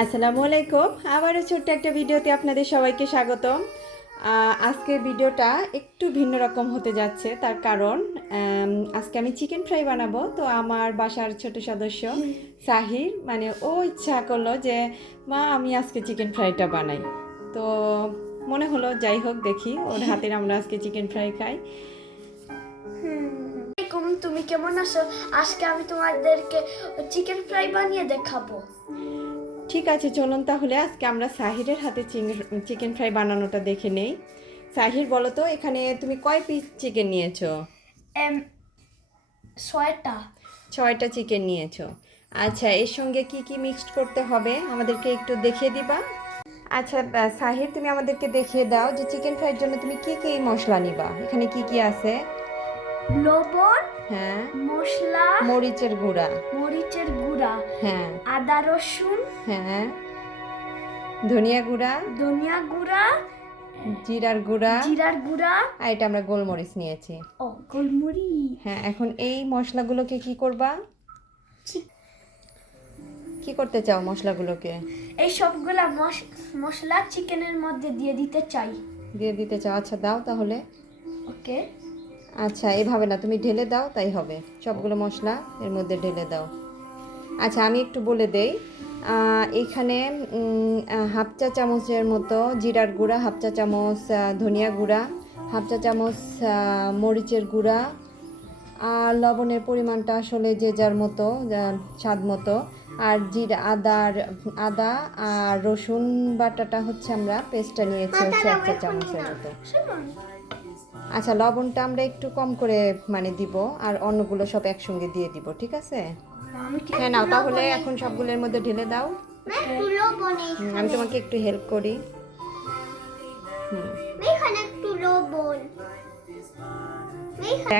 আসসালামু আলাইকুম। আবারও ছোট্ট একটা ভিডিওতে আপনাদের সবাইকে স্বাগতম। আজকের ভিডিওটা একটু ভিন্ন রকম হতে যাচ্ছে, তার কারণ আজকে আমি চিকেন ফ্রাই বানাবো। তো আমার বাসার ছোট সদস্য সাহির ও ইচ্ছা করলো যে মা আমি আজকে চিকেন ফ্রাইটা বানাই। তো মনে হলো যাই হোক দেখি ওর হাতের আমরা আজকে চিকেন ফ্রাই খাই। তুমি কেমন আছো? আজকে আমি তোমাদেরকে চিকেন ফ্রাই বানিয়ে দেখাবো। ঠিক আছে, চলুন তাহলে আজকে আমরা সাহিরের হাতে চিকেন ফ্রাই বানানোটা দেখে নেই। সাহির, বলো তো এখানে তুমি কয় পিস চিকেন নিয়েছো? এম 6টা। 6টা চিকেন নিয়েছো। আচ্ছা, এর সঙ্গে কি কি মিক্সড করতে হবে আমাদেরকে একটু দেখিয়ে দিবা? আচ্ছা সাহির, তুমি আমাদেরকে দেখিয়ে দাও যে চিকেন ফ্রাইয়ের জন্য তুমি কি কি মশলা নিবা, এখানে কি কি আছে? লবণ, হ্যাঁ, মশলা, মরিচের গুঁড়া, হ্যাঁ আদা রসুন, হ্যাঁ, ধনিয়া গুঁড়া, ধনিয়া গুঁড়া, জিরার গুঁড়া, আর এটা আমরা গোলমরিচ নিয়েছি। গোলমরিচ। হ্যাঁ, এখন এই মশলাগুলোকে কি করবা? কি করতে চাও মশলাগুলোকে? এই সবগুলা মশলা চিকেনের মধ্যে দিয়ে দিতে চাই। দিয়ে দিতে চাও? আচ্ছা দাও তাহলে। ওকে। আচ্ছা, এভাবে না, তুমি ঢেলে দাও, তাই হবে। সবগুলো মশলা এর মধ্যে ঢেলে দাও। আচ্ছা, আমি একটু বলে দেই। এখানে হাফ চা চামচের মতো জিরার গুঁড়া, হাফ চা চামচ ধনিয়া গুঁড়া, হাফ চা চামচ মরিচের গুঁড়া, আর লবণের পরিমাণটা আসলে যে যার মতো, স্বাদ মতো। আর আদা আর রসুন বাটাটা হচ্ছে আমরা পেস্টটা নিয়েছি হচ্ছে 1 চা চামচের মতো। আচ্ছা, লবণটা আমরা একটু কম করে দিব, আর অন্যগুলো সব একসঙ্গে দিয়ে দিব, ঠিক আছে? হ্যাঁ নাও তাহলে, এখন সবগুলোর মধ্যে ঢেলে দাও। আমি তোমাকে একটু হেল্প করি।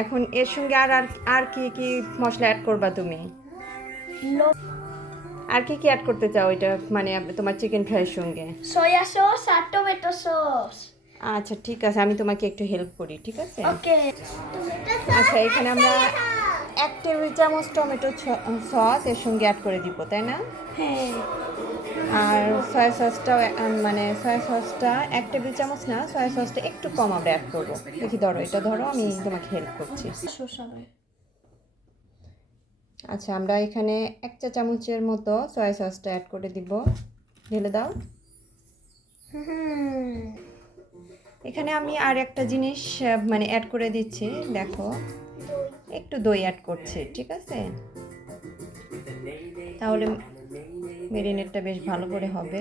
এখন এর সঙ্গে আর আর আর কি কি মশলা অ্যাড করবা তুমি? আর কি কি অ্যাড করতে চাও এটা তোমার চিকেন ফ্রাইয়ের সঙ্গে? সয়া সস আর টমেটো সস। আচ্ছা ঠিক আছে, আমি তোমাকে একটু হেল্প করি, ঠিক আছে? ওকে। আচ্ছা, এখানে আমরা 1 টেবিল চামচ টমেটো সস এর সঙ্গে অ্যাড করে দিব, তাই না? হ্যাঁ। আর সয়া সসটা 1 টেবিল চামচ না, সয়া সসটা একটু কম আমরা অ্যাড করবো। দেখি, ধরো এটা, ধরো আমি তোমাকে হেল্প করছি। আচ্ছা, আমরা এখানে 1 চা চামচের মতো সয়া সসটা অ্যাড করে দিব। ঢেলে দাও। এখানে আমি আর একটা জিনিস অ্যাড করে দিচ্ছি, দেখো একটু দই অ্যাড করছি, ঠিক আছে? তাহলে মেরিনেটটা বেশ ভালো করে হবে।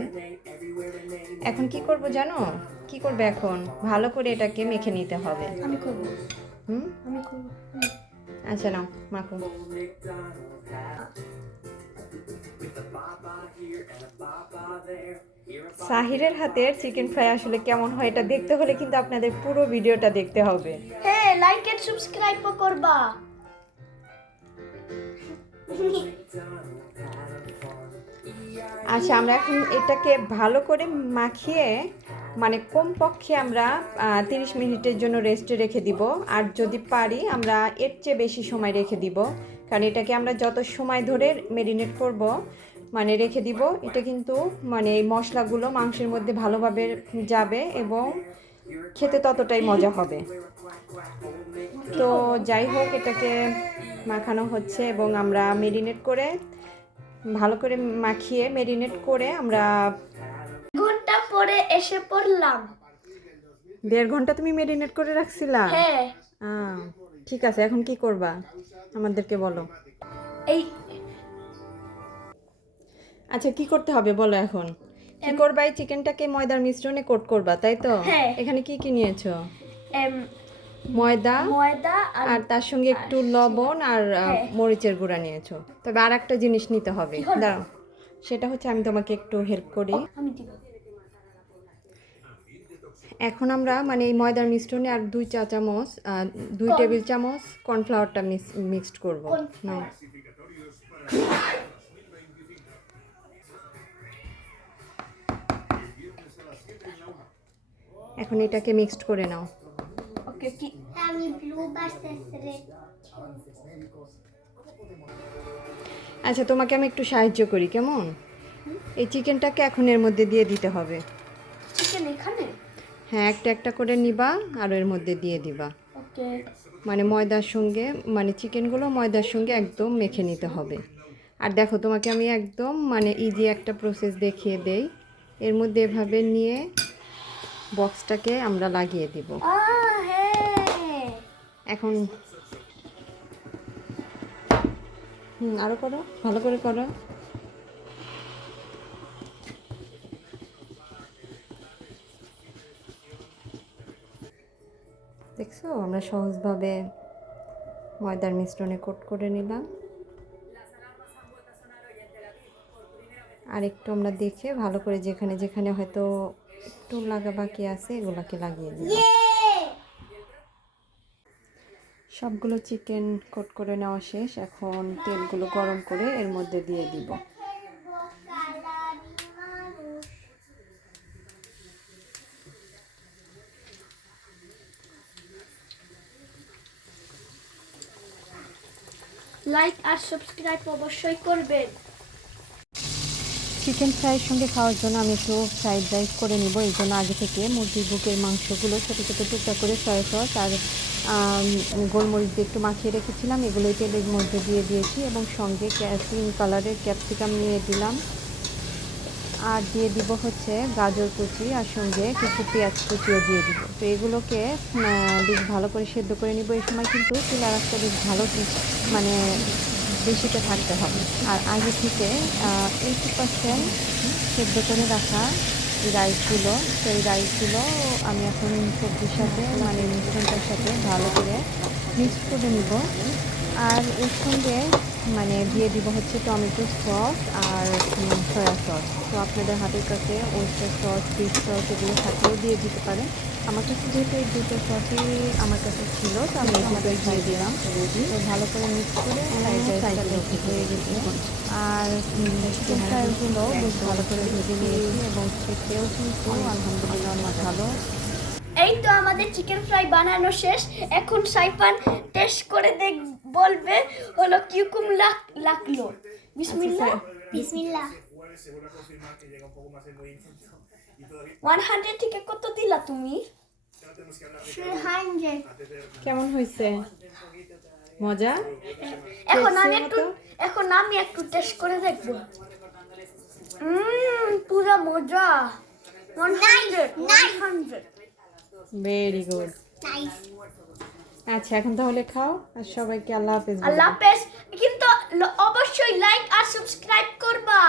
এখন কি করব জানো? কি করবে এখন? ভালো করে এটাকে মেখে নিতে হবে। আমি করব। আমি করব। আচ্ছা নাও, মাখো। সাহিরের হাতের চিকেন ফ্রাই আসলে কেমন হয় এটা দেখতে হলে কিন্তু আপনাদের পুরো ভিডিওটা দেখতে হবে। হ্যাঁ, লাইক এন্ড সাবস্ক্রাইব করবা। আচ্ছা, আমরা এখন এটাকে ভালো করে মাখিয়ে কমপক্ষে আমরা 30 মিনিটের জন্য রেস্টে রেখে দিব। আর যদি পারি আমরা এর চেয়ে বেশি সময় রেখে দিব, কারণ এটাকে আমরা যত সময় ধরে মেরিনেট করব রেখে দিব, এটা কিন্তু এই মশলাগুলো মাংসের মধ্যে ভালোভাবে যাবে এবং খেতে ততটাই মজা হবে। তো যাই হোক, এটাকে মাখানো হচ্ছে এবং আমরা ভালো করে মাখিয়ে মেরিনেট করে আমরা ঘন্টা পরে এসে পড়লাম। 1.5 ঘন্টা তুমি মেরিনেট করে রাখছিলা? হ্যাঁ। ঠিক আছে, এখন কি করবা আমাদেরকে বলো। আচ্ছা, কি করতে হবে বলো এখন? কি করবা? এই চিকেনটাকে ময়দার মিশ্রণে কোট করবা, তাই তো? হ্যাঁ। এখানে কি কি নিয়েছো? ময়দা আর তার সঙ্গে একটু লবণ আর মরিচের গুঁড়া নিয়েছো। তবে আর একটা জিনিস নিতে হবে, দাঁড়াও, সেটা হচ্ছে আমি তোমাকে একটু হেল্প করি। এখন আমরা এই ময়দার মিশ্রণে আর 2 টেবিল চামচ কর্নফ্লাওয়ারটা মিক্সড করবো। নাও। এখন এটাকে মিক্সড করে নাও। আচ্ছা, তোমাকে আমি একটু সাহায্য করি, কেমন? এই চিকেনটাকে এখন এর মধ্যে দিয়ে দিতে হবে। চিকেন এখানে? হ্যাঁ, একটা একটা করে নিবা আর এর মধ্যে দিয়ে দিবা। ওকে। মানে ময়দার সঙ্গে, মানে চিকেনগুলো ময়দার সঙ্গে একদম মেখে নিতে হবে। আর দেখো, তোমাকে আমি একদম মানে ইজি একটা প্রসেস দেখিয়ে দেই। এর মধ্যে এভাবে নিয়ে বক্সটাকে আমরা লাগিয়ে দিব। হ্যাঁ। এখন আরও করো, ভালো করে করো। দেখছো, আমরা সহজভাবে ময়দার মিশ্রণে কোট করে নিলাম। আর একটু আমরা দেখে ভালো করে যেখানে যেখানে হয়তো একটু লাগা বাকি আছে এগুলাকে লাগিয়ে দিব। সবগুলো চিকেন কোট করে নেওয়া শেষ। এখন তেলগুলো গরম করে এর মধ্যে দিয়ে দিব। লাইক আর সাবস্ক্রাইব অবশ্যই করবেন। চিকেন ফ্রাইয়ের সঙ্গে খাওয়ার জন্য আমি একটু ফ্রাইড রাইস করে নিব। এই জন্য আগে থেকে মুরগির বুকের মাংসগুলো ছোটো ছোটো টুকরা করে সয়া সস আর গোলমরিচ দিয়ে একটু মাখিয়ে রেখেছিলাম, এগুলো তেলের মধ্যে দিয়ে দিয়েছি এবং সঙ্গে গ্রিন কালারের ক্যাপসিকাম নিয়ে দিলাম। আর দিয়ে দিব হচ্ছে গাজর কুচি, আর সঙ্গে কিছু পেঁয়াজ কুচিও দিয়ে দিব। তো এগুলোকে বেশ ভালো করে সেদ্ধ করে নিব। এই সময় কিন্তু চুলার আঁচটা বেশ ভালো মানে বেশিটা থাকতে হবে। আর আগে থেকে 80% সেদ্ধ করে রাখা এই রাইসগুলো, সেই রাইসগুলো আমি এখন সবজির সাথে মানে মিশ্রণটার সাথে ভালো করে মিক্স করে নিব। আর এর সঙ্গে মানে দিয়ে দিব হচ্ছে টমেটো সস আর সয়া সস। তো আপনাদের হাতের কাছে ওয়েস্টার সস, ফিশ সস এগুলো থাকলেও দিয়ে দিতে পারেন। আমার কাছে যেহেতু এই দুটো সসই আমার কাছে ছিল, তো আমি এই দুটোই দিয়ে দিলাম। তো ভালো করে মিক্স করে হয়ে গেছে। আর চিকেন ফ্রাইগুলো বেশ ভালো করে ভেজে নিয়েছি এবং খেতেও কিন্তু আলহামদুলিল্লাহ অনেক ভালো। এই তো আমাদের চিকেন ফ্রাই বানানো শেষ। এখন সাইফান টেস্ট করে বলবে হলো কিরকম লাগলো। বিসমিল্লাহ। বিসমিল্লাহ। 100 থেকে কত দিলা তুমি? 300। কেমন হয়েছে? মজা? এখন আমি একটু টেস্ট করে দেখবো। পুরো মজা। 100। Very good. আচ্ছা, এখন তাহলে খাও আর সবাইকে আল্লাহ হাফেজ। আল্লাহ হাফেজ। কিন্তু অবশ্যই লাইক আর সাবস্ক্রাইব করবা।